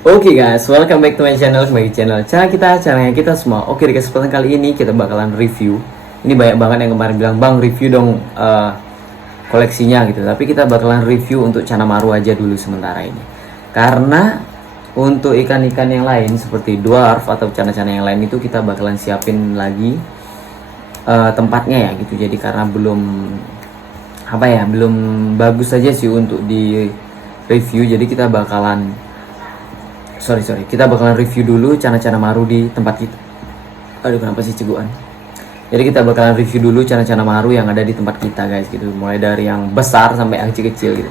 Oke guys, welcome back to my channel, kembali channel channelnya kita semua. Oke, di kesempatan kali ini kita bakalan review. Ini banyak banget yang kemarin bilang, "Bang, review dong koleksinya," gitu. Tapi kita bakalan review untuk Cana Maru aja dulu sementara ini. Karena untuk ikan-ikan yang lain seperti dwarf atau cana-cana yang lain itu kita bakalan siapin lagi tempatnya ya gitu. Jadi karena belum bagus aja sih untuk di review. Jadi kita bakalan kita bakalan review dulu Cana-Cana Maru di tempat kita. Aduh, kenapa sih cegukan. Jadi kita bakalan review dulu Cana-Cana Maru yang ada di tempat kita guys gitu. Mulai dari yang besar sampai yang kecil-kecil gitu.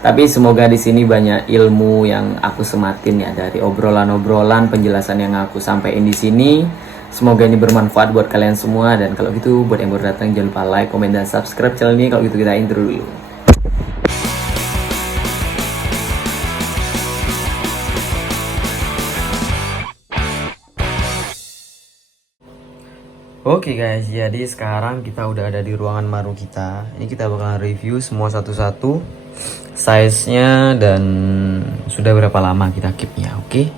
Tapi semoga di sini banyak ilmu yang aku sematin ya dari obrolan-obrolan penjelasan yang aku sampaikan di sini. Semoga ini bermanfaat buat kalian semua. Dan kalau gitu buat yang baru datang jangan lupa like, komen, dan subscribe channel ini. Kalau gitu kita intro dulu. Oke guys, jadi sekarang kita udah ada di ruangan Maru kita. Ini kita bakalan review semua satu-satu size-nya dan sudah berapa lama kita keep-nya, oke?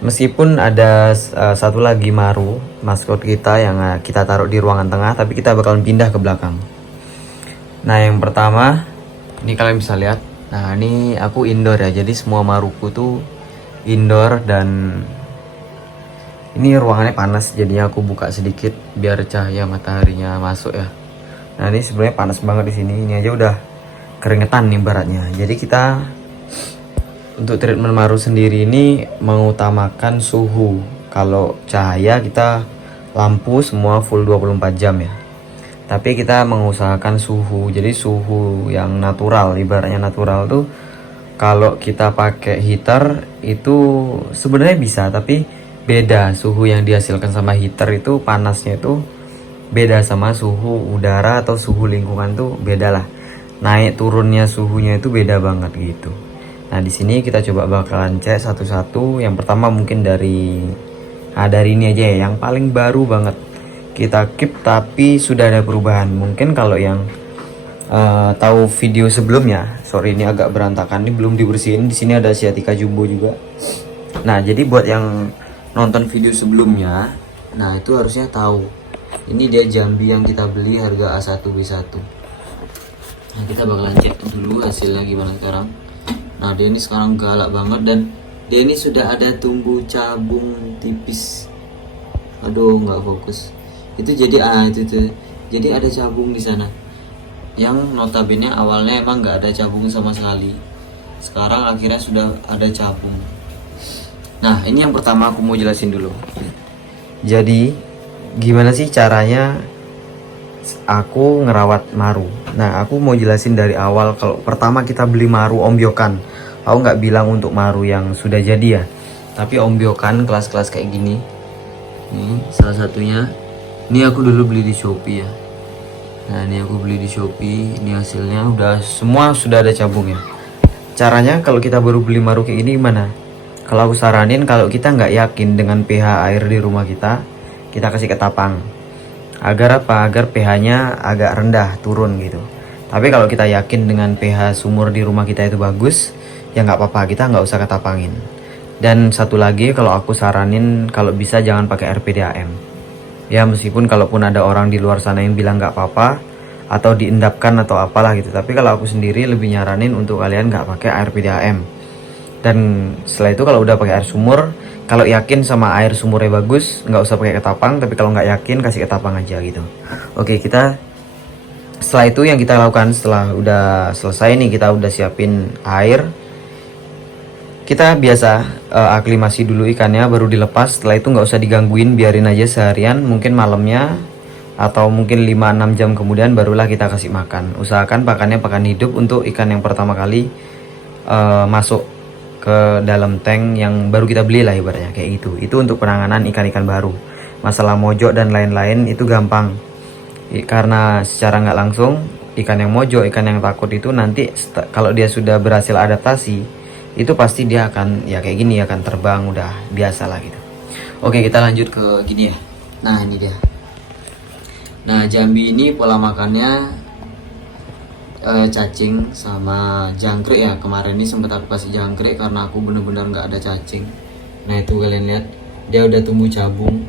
Meskipun ada satu lagi Maru, maskot kita yang kita taruh di ruangan tengah, tapi kita bakalan pindah ke belakang. Nah, yang pertama, ini kalian bisa lihat. Nah, ini aku indoor ya, jadi semua Maruku tuh indoor dan ini ruangannya panas, jadinya aku buka sedikit biar cahaya mataharinya masuk ya. Nah, ini sebenarnya panas banget di sini. Ini aja udah keringetan nih baratnya. Jadi kita untuk treatment Maru sendiri ini mengutamakan suhu. Kalau cahaya kita lampu semua full 24 jam ya. Tapi kita mengusahakan suhu. Jadi suhu yang natural, ibaratnya natural tuh kalau kita pakai heater itu sebenarnya bisa, tapi beda suhu yang dihasilkan sama heater itu panasnya itu beda sama suhu udara atau suhu lingkungan tuh beda lah. Naik turunnya suhunya itu beda banget gitu. Nah, di sini kita coba bakalan cek satu-satu. Yang pertama mungkin dari ini aja ya, yang paling baru banget kita keep tapi sudah ada perubahan. Mungkin kalau yang tahu video sebelumnya, sorry ini agak berantakan, ini belum dibersihin. Di sini ada Asiatica Jumbo juga. Nah, jadi buat yang nonton video sebelumnya, nah itu harusnya tahu. Ini dia Jambi yang kita beli harga A1B1. Nah, kita bakalan cek dulu hasilnya gimana sekarang. Nah, dia ini sekarang galak banget dan dia ini sudah ada tumbuh cabung tipis. Aduh, nggak fokus. Itu jadi itu tuh. Jadi ada cabung di sana. Yang notabene awalnya emang nggak ada cabung sama sekali. Sekarang akhirnya sudah ada cabung. Nah, ini yang pertama aku mau jelasin dulu. Jadi, gimana sih caranya aku ngerawat Maru? Nah, aku mau jelasin dari awal. Kalau pertama kita beli Maru ombyokan. Aku nggak bilang untuk Maru yang sudah jadi ya. Tapi ombyokan kelas-kelas kayak gini. Ini salah satunya. Ini aku dulu beli di Shopee ya. Nah, ini aku beli di Shopee. Ini hasilnya semua sudah ada cabungnya. Caranya kalau kita baru beli Maru kayak gini gimana? Kalau aku saranin, kalau kita nggak yakin dengan pH air di rumah kita kasih ketapang. Agar apa? Agar pH-nya agak rendah, turun gitu. Tapi kalau kita yakin dengan pH sumur di rumah kita itu bagus, ya nggak apa-apa, kita nggak usah ketapangin. Dan satu lagi, kalau aku saranin, kalau bisa jangan pakai air PDAM. Ya meskipun kalaupun ada orang di luar sana yang bilang nggak apa-apa, atau diendapkan atau apalah gitu. Tapi kalau aku sendiri lebih nyaranin untuk kalian nggak pakai air PDAM. Dan setelah itu kalau udah pakai air sumur, kalau yakin sama air sumurnya bagus, nggak usah pakai ketapang. Tapi kalau nggak yakin, kasih ketapang aja gitu. Oke, setelah itu yang kita lakukan setelah udah selesai nih, kita udah siapin air. Kita biasa aklimasi dulu ikannya, baru dilepas. Setelah itu nggak usah digangguin, biarin aja seharian. Mungkin malamnya atau mungkin 5-6 jam kemudian barulah kita kasih makan. Usahakan pakannya pakan hidup untuk ikan yang pertama kali masuk ke dalam tank yang baru kita beli lah ibaratnya kayak gitu. Itu untuk penanganan ikan-ikan baru. Masalah mojok dan lain-lain itu gampang. Karena secara nggak langsung ikan yang mojok, ikan yang takut itu nanti kalau dia sudah berhasil adaptasi, itu pasti dia akan ya kayak gini, akan terbang, udah biasa lah gitu. Oke, kita lanjut ke gini ya. Nah, ini dia. Nah, Jambi ini pola makannya cacing sama jangkrik ya. Kemarin ini sempat aku kasih jangkrik karena aku bener-bener nggak ada cacing. Nah itu kalian lihat, dia udah tumbuh cabung.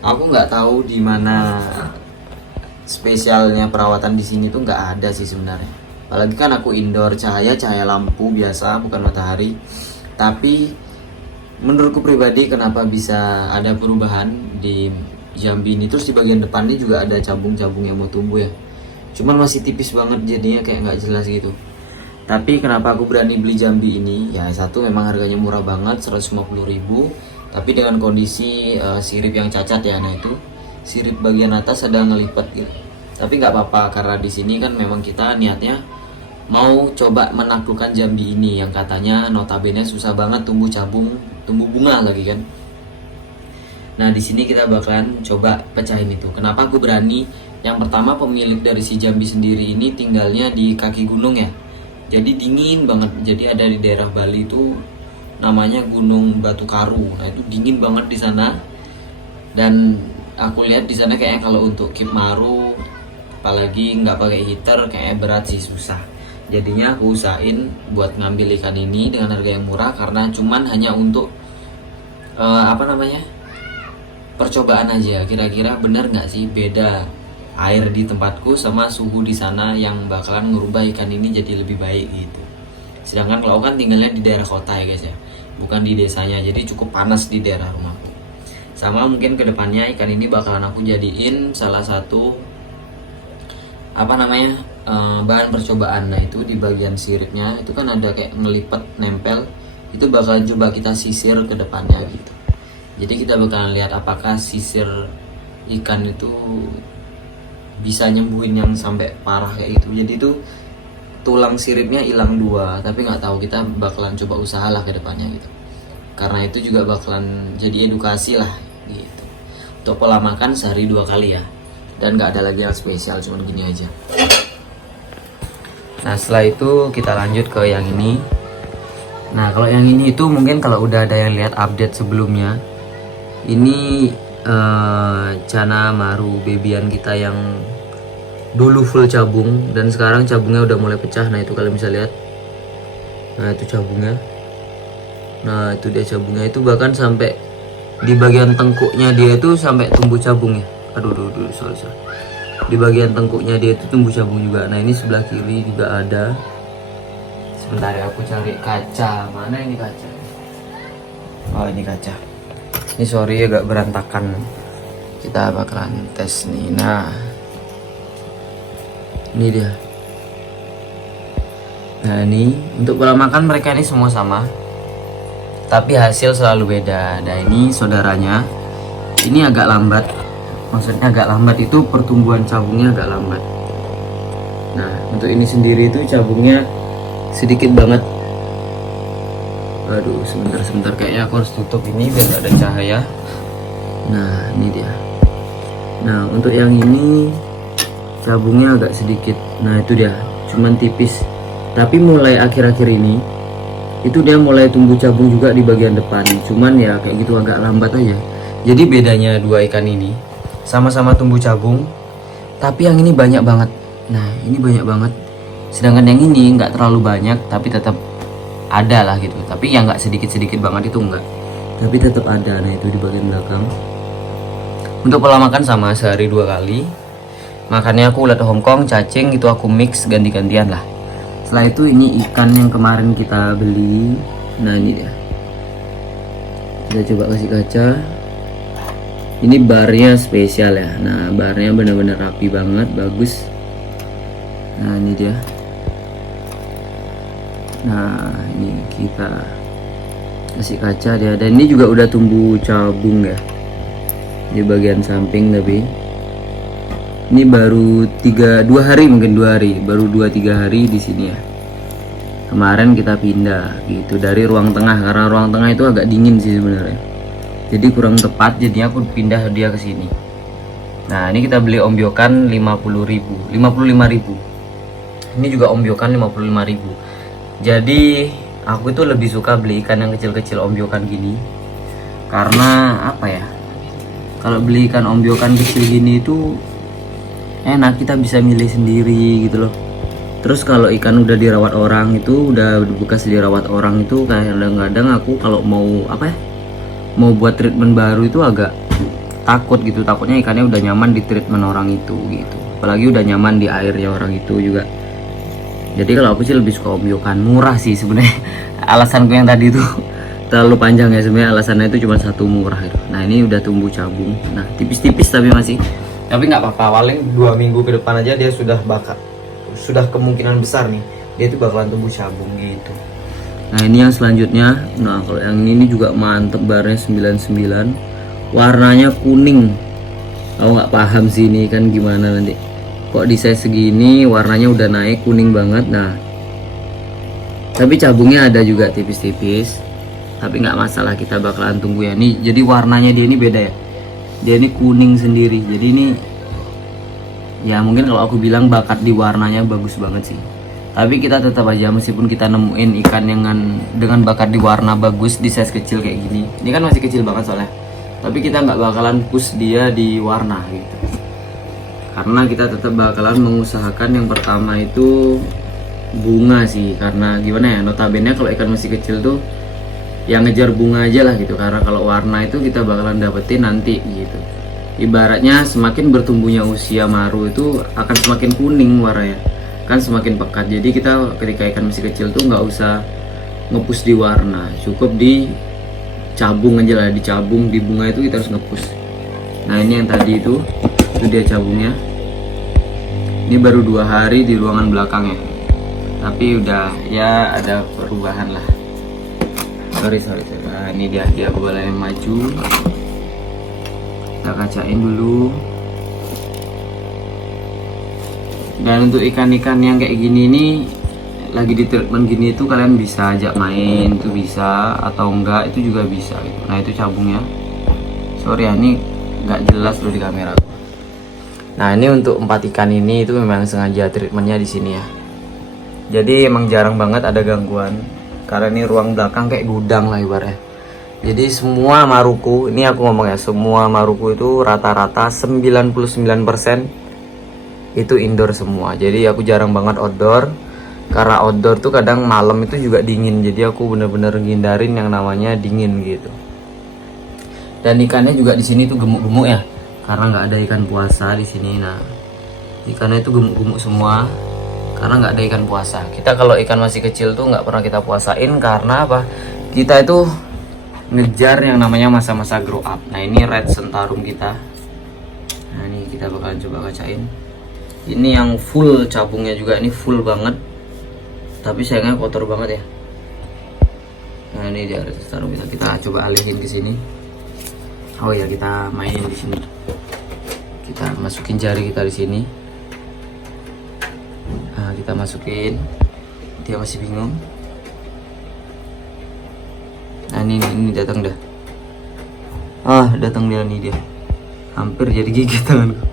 Aku nggak tahu di mana spesialnya perawatan di sini tuh, nggak ada sih sebenarnya. Apalagi kan aku indoor, cahaya lampu biasa, bukan matahari. Tapi menurutku pribadi, kenapa bisa ada perubahan di jambi ini, terus di bagian depan ini juga ada cabung-cabung yang mau tumbuh ya. Cuman masih tipis banget, jadinya kayak nggak jelas gitu. Tapi kenapa aku berani beli jambi ini? Ya satu, memang harganya murah banget, 150.000. Tapi dengan kondisi sirip yang cacat ya. Nah itu sirip bagian atas ada ngelipat gitu. Tapi nggak apa-apa, karena di sini kan memang kita niatnya mau coba menaklukkan jambi ini yang katanya notabene susah banget tumbuh cabung, tumbuh bunga lagi kan. Nah di sini kita bakalan coba pecahin itu. Kenapa aku berani? Yang pertama, pemilik dari si jambi sendiri ini tinggalnya di kaki gunung ya. Jadi dingin banget. Jadi ada di daerah Bali itu namanya Gunung Batu Karu. Nah itu dingin banget di sana. Dan aku lihat di sana kayaknya kalau untuk keep maru, apalagi nggak pakai heater, kayaknya berat sih, susah. Jadinya aku usahain buat ngambil ikan ini dengan harga yang murah, karena cuman hanya untuk percobaan aja. Kira-kira bener nggak sih beda air di tempatku sama suhu di sana yang bakalan ngerubah ikan ini jadi lebih baik gitu. Sedangkan kalau kan tinggalnya di daerah kota ya guys ya, bukan di desanya, jadi cukup panas di daerah rumahku. Sama mungkin kedepannya ikan ini bakalan aku jadiin salah satu bahan percobaan. Nah itu di bagian siripnya itu kan ada kayak ngelipet nempel, itu bakal coba kita sisir ke depannya gitu. Jadi kita bakalan lihat apakah sisir ikan itu bisa nyembuhin yang sampai parah kayak gitu. Jadi itu tulang siripnya hilang 2, tapi nggak tahu, kita bakalan coba usaha lah ke depannya gitu. Karena itu juga bakalan jadi edukasi lah gitu. Untuk pola makan sehari 2 kali ya. Dan nggak ada lagi yang spesial, cuman gini aja. Nah setelah itu kita lanjut ke yang ini. Nah kalau yang ini itu mungkin kalau udah ada yang lihat update sebelumnya, ini Cana Maru babyan kita yang dulu full cabung dan sekarang cabungnya udah mulai pecah. Nah itu kalian bisa lihat. Nah itu cabungnya. Nah itu dia cabungnya, itu bahkan sampai di bagian tengkuknya dia itu sampai tumbuh cabungnya. Aduh, sorry. Di bagian tengkuknya dia itu tumbuh cabung juga. Nah ini sebelah kiri juga ada. Sebentar ya, aku cari kaca. Mana ini kaca? Oh ini kaca. Ini sorry agak berantakan. Kita bakalan tes nih. Nah ini dia. Nah ini untuk pola makan mereka ini semua sama, tapi hasil selalu beda. Nah ini saudaranya, ini agak lambat. Maksudnya agak lambat itu pertumbuhan cabungnya agak lambat. Nah untuk ini sendiri itu cabungnya sedikit banget. Aduh sebentar kayaknya aku harus tutup ini biar gak ada cahaya. Nah ini dia. Nah untuk yang ini cabungnya agak sedikit. Nah itu dia, cuman tipis. Tapi mulai akhir-akhir ini itu dia mulai tumbuh cabung juga di bagian depan. Cuman ya kayak gitu agak lambat aja. Jadi bedanya dua ikan ini, sama-sama tumbuh cabung, tapi yang ini banyak banget. Nah ini banyak banget, sedangkan yang ini nggak terlalu banyak, tapi tetap ada lah gitu. Tapi yang nggak sedikit banget itu enggak, tapi tetap ada. Nah itu di bagian belakang. Untuk pola makan sama, sehari 2 kali. Makannya aku ulat Hongkong, cacing itu aku mix ganti-gantian lah. Setelah itu ini ikan yang kemarin kita beli. Nah ini dia, kita coba kasih kaca. Ini barnya spesial ya. Nah barnya bener-bener rapi banget, bagus. Nah ini dia. Nah ini kita kasih kaca dia. Dan ini juga udah tumbuh cabung ya di bagian samping. Tapi ini baru 2 hari, mungkin 2 hari, baru 2-3 hari di sini ya. Kemarin kita pindah gitu dari ruang tengah, karena ruang tengah itu agak dingin sih sebenarnya. Jadi kurang tepat, jadi aku pindah dia ke sini. Nah ini kita beli ombyokan 55.000. Ini juga ombyokan 55.000. Jadi aku itu lebih suka beli ikan yang kecil-kecil ombyokan gini, karena apa ya, kalau beli ikan ombyokan kecil gini itu enak, kita bisa milih sendiri gitu loh. Terus kalau ikan udah dirawat orang itu, udah bekas dirawat orang itu, kadang-kadang aku kalau mau apa ya, mau buat treatment baru itu agak takut gitu, takutnya ikannya udah nyaman di treatment orang itu gitu, apalagi udah nyaman di airnya orang itu juga. Jadi kalau aku sih lebih suka ombyokan, murah sih sebenarnya. Alasanku yang tadi itu terlalu panjang ya, sebenarnya alasannya itu cuma satu, murah gitu. Nah ini udah tumbuh cabung, nah tipis-tipis tapi nggak apa-apa, paling 2 minggu ke depan aja dia sudah sudah kemungkinan besar nih dia itu bakalan tumbuh cabung gitu. Nah ini yang selanjutnya, nah kalau yang ini juga mantep, barnya 99, warnanya kuning. Aku nggak paham sih ini kan gimana nanti, kok di size segini warnanya udah naik kuning banget. Nah tapi cabungnya ada juga tipis-tipis, tapi nggak masalah, kita bakalan tunggu ya. Nih jadi warnanya dia ini beda ya, dia ini kuning sendiri. Jadi ini ya mungkin kalau aku bilang bakat di warnanya bagus banget sih, tapi kita tetap aja, meskipun kita nemuin ikan yang dengan bakat di warna bagus di size kecil kayak gini, ini kan masih kecil banget soalnya, tapi kita nggak bakalan push dia di warna gitu, karena kita tetap bakalan mengusahakan yang pertama itu bunga sih. Karena gimana ya, notabene kalau ikan masih kecil tuh yang ngejar bunga aja lah gitu, karena kalau warna itu kita bakalan dapetin nanti gitu. Ibaratnya semakin bertumbuhnya usia maru itu akan semakin kuning warnanya, kan semakin pekat. Jadi kita ketika ikan masih kecil tuh nggak usah ngepush di warna, cukup di cabung aja lah, di cabung, di bunga itu kita harus ngepush. Nah ini yang tadi itu dia cabungnya. Ini baru 2 hari di ruangan belakang ya, tapi udah ya ada perubahan lah. Sorry. Nah ini dia boleh maju, kita kacain dulu. Dan untuk ikan-ikan yang kayak gini nih, lagi di treatment gini itu kalian bisa ajak main, itu bisa, atau enggak itu juga bisa gitu. Nah itu cabungnya, sorry ya ini nggak jelas loh di kamera. Nah ini untuk 4 ikan ini itu memang sengaja treatmentnya di sini ya, jadi emang jarang banget ada gangguan, karena ini ruang belakang kayak gudang lah ibaratnya. Jadi semua maruku, ini aku ngomong ya, semua maruku itu rata-rata 99% itu indoor semua. Jadi aku jarang banget outdoor, karena outdoor tuh kadang malam itu juga dingin, jadi aku bener-bener ngindarin yang namanya dingin gitu. Dan ikannya juga di sini tuh gemuk-gemuk ya, karena nggak ada ikan puasa di sini. Nah ikannya itu gemuk-gemuk semua karena nggak ada ikan puasa. Kita kalau ikan masih kecil tuh nggak pernah kita puasain, karena apa, kita itu ngejar yang namanya masa-masa grow up. Nah ini red sentarum kita, nah ini kita bakalan coba kacain. Ini yang full cabungnya juga, ini full banget, tapi sayangnya kotor banget ya. Nah ini dia red sentarum kita coba alihin ke sini. Oh ya, kita mainin di sini, kita masukin jari kita di sini. Nah kita masukin, dia masih bingung. Nah ini datang dah. Datang dia nih, dia hampir jadi gigit tanganku.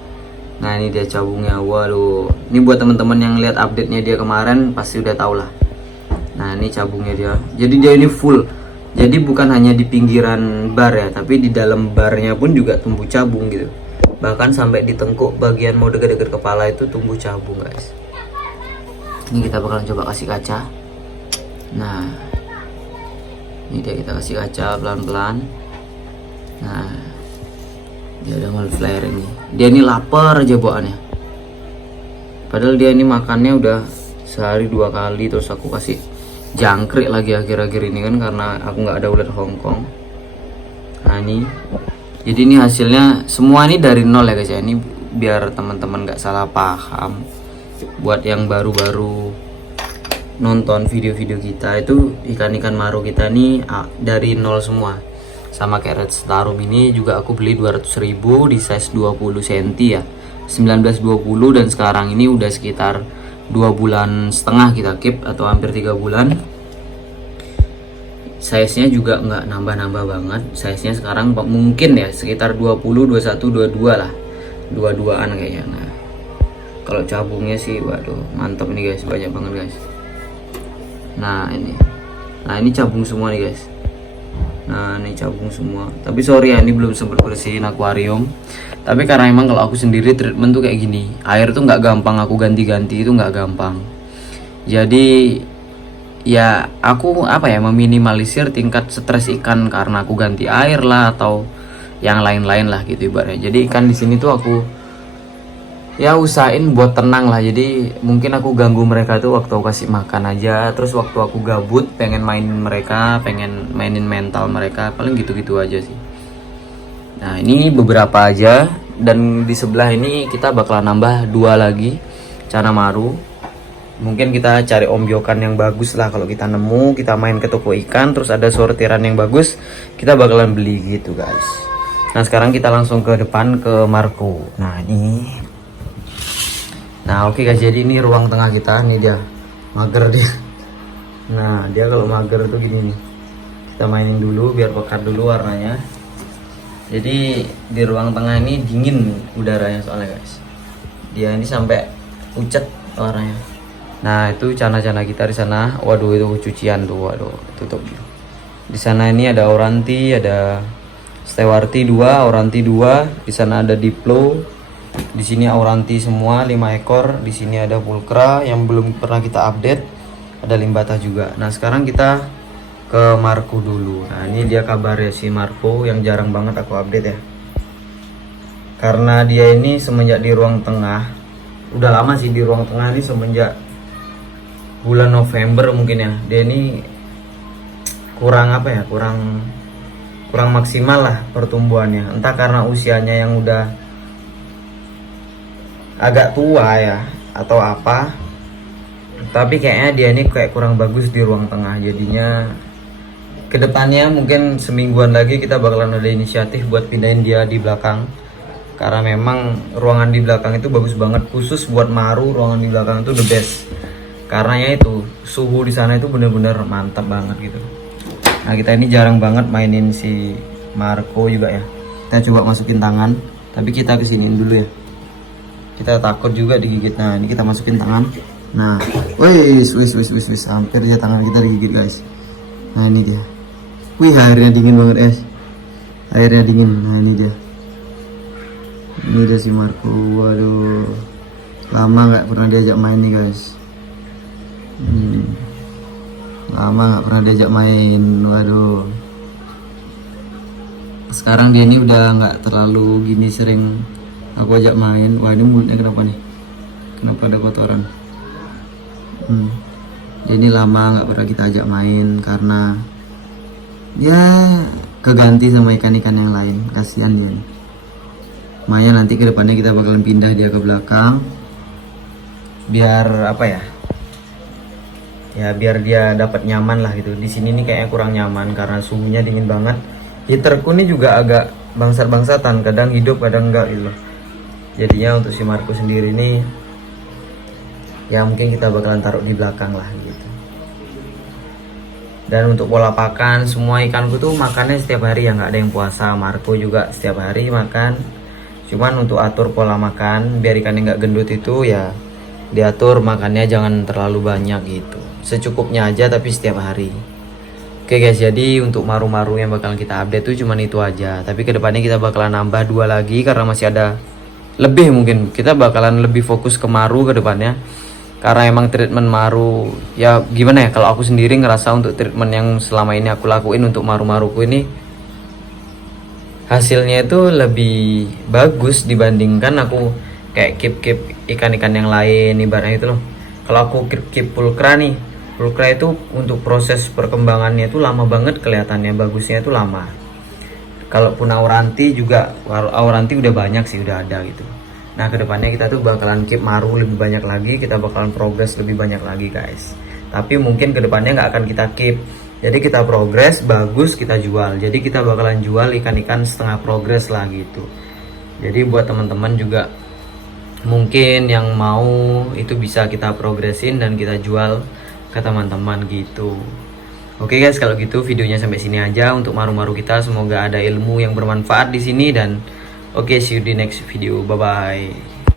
Nah ini dia cabungnya. Waduh, ini buat teman-teman yang lihat update-nya dia kemarin pasti udah tau lah. Nah ini cabungnya dia. Jadi dia ini full. Jadi bukan hanya di pinggiran bar ya, tapi di dalam barnya pun juga tumbuh cabung gitu. Bahkan sampai di tengkuk bagian mau deket-deket kepala itu tumbuh cabung guys. Ini kita bakalan coba kasih kaca. Nah ini dia, kita kasih kaca pelan-pelan. Nah dia udah mulai flaring nih. Dia ini lapar aja bawaannya, padahal dia ini makannya udah sehari 2 kali. Terus aku kasih jangkrik lagi akhir-akhir ini kan, karena aku nggak ada ulat Hongkong. Nah ini, jadi ini hasilnya semua ini dari nol ya guys ya. Ini biar teman-teman nggak salah paham, buat yang baru-baru nonton video-video kita, itu ikan-ikan maru kita nih dari nol semua. Sama kayak red sentarum ini juga aku beli 200.000 di size 20 cm ya, 19-20, dan sekarang ini udah sekitar 2,5 bulan kita keep, atau hampir 3 bulan. Size nya juga nggak nambah-nambah banget, size nya sekarang mungkin ya sekitar 20, 21, 22 lah, 22an kayaknya. Nah kalau cabungnya sih waduh mantap nih guys, banyak banget guys. Nah ini cabung semua nih guys. Nah ini cabung semua, tapi sorry ya ini belum sempat bersihin akuarium. Tapi karena emang kalau aku sendiri treatment tuh kayak gini, air tuh nggak gampang aku ganti-ganti, itu nggak gampang. Jadi ya aku apa ya, meminimalisir tingkat stres ikan karena aku ganti air lah atau yang lain-lain lah gitu ibaratnya. Jadi ikan di sini tuh aku ya usahain buat tenang lah. Jadi mungkin aku ganggu mereka tuh waktu aku kasih makan aja, terus waktu aku gabut pengen mainin mereka, pengen mainin mental mereka, paling gitu-gitu aja sih. Nah ini beberapa aja, dan di sebelah ini kita bakalan nambah 2 lagi cana maru. Mungkin kita cari ombyokan yang bagus lah, kalau kita nemu kita main ke toko ikan terus ada sortiran yang bagus kita bakalan beli gitu guys. Nah sekarang kita langsung ke depan ke Marco. Nah ini, nah oke guys, jadi ini ruang tengah kita. Nih dia mager dia. Nah dia kalau mager tuh gini nih, kita mainin dulu biar pekat dulu warnanya. Jadi di ruang tengah ini dingin udaranya soalnya guys, dia ini sampai pucet warnanya. Nah itu cana-cana kita di sana. Waduh itu cucian tuh, waduh tutup. Di sana ini ada Auranti, ada Stewarti 2, Auranti 2. Di sana ada Diplo. Di sini Auranti semua 5 ekor. Di sini ada Pulcra yang belum pernah kita update. Ada Limbata juga. Nah sekarang kita ke Marco dulu. Nah ini dia kabarnya si Marco yang jarang banget aku update ya. Karena dia ini semenjak di ruang tengah, udah lama sih di ruang tengah ini, semenjak bulan November mungkin ya. Dia ini kurang apa ya, kurang maksimal lah pertumbuhannya. Entah karena usianya yang udah agak tua ya atau apa, tapi kayaknya dia ini kayak kurang bagus di ruang tengah. Jadinya kedepannya mungkin semingguan lagi kita bakalan ada inisiatif buat pindahin dia di belakang, karena memang ruangan di belakang itu bagus banget, khusus buat maru. Ruangan di belakang itu the best, karena ya itu suhu di sana itu bener-bener mantap banget gitu. Nah kita ini jarang banget mainin si Marco juga ya. Kita coba masukin tangan, tapi kita kesiniin dulu ya, kita takut juga digigit. Nah ini kita masukin tangan. Nah wis hampir ya tangan kita digigit guys. Nah ini dia. Wih airnya dingin banget airnya dingin. Nah ini dia, ini dia si Marco. Waduh lama nggak pernah diajak main nih guys. Lama nggak pernah diajak main. Waduh sekarang dia ini udah nggak terlalu gini sering aku ajak main. Wah ini mulutnya kenapa nih, kenapa ada kotoran. Ini lama nggak pernah kita ajak main karena ya keganti sama ikan-ikan yang lain. Kasihan dia nih. Maya nanti kedepannya kita bakalan pindah dia ke belakang, biar apa ya, biar dia dapat nyaman lah gitu. Di sini nih kayaknya kurang nyaman karena suhunya dingin banget. Heaterku nih juga agak bangsat-bangsatan, kadang hidup kadang enggak gitu. Jadinya untuk si Marco sendiri nih ya mungkin kita bakalan taruh di belakang lah gitu. Dan untuk pola pakan, semua ikanku tuh makannya setiap hari ya, nggak ada yang puasa. Marco juga setiap hari makan. Cuman untuk atur pola makan biar ikannya nggak gendut itu ya diatur makannya jangan terlalu banyak gitu, secukupnya aja tapi setiap hari. Oke guys, jadi untuk maru-maru yang bakalan kita update tuh cuman itu aja. Tapi kedepannya kita bakalan nambah 2 lagi karena masih ada lebih. Mungkin kita bakalan lebih fokus ke maru ke depannya, karena emang treatment maru ya gimana ya, kalau aku sendiri ngerasa untuk treatment yang selama ini aku lakuin untuk maru-maruku ini hasilnya itu lebih bagus dibandingkan aku kayak keep ikan-ikan yang lain ibaratnya itu loh. Kalau aku keep Pulcra nih, Pulcra itu untuk proses perkembangannya itu lama banget, kelihatannya bagusnya itu lama. Kalaupun Auranti juga, Auranti udah banyak sih, udah ada gitu. Nah kedepannya kita tuh bakalan keep maru lebih banyak lagi, kita bakalan progress lebih banyak lagi guys. Tapi mungkin kedepannya nggak akan kita keep, jadi kita progress bagus kita jual. Jadi kita bakalan jual ikan-ikan setengah progress lah gitu. Jadi buat teman-teman juga mungkin yang mau itu bisa kita progresin dan kita jual ke teman-teman gitu. Oke guys, kalau gitu videonya sampai sini aja untuk maru-maru kita. Semoga ada ilmu yang bermanfaat di sini dan oke, see you di next video. Bye bye.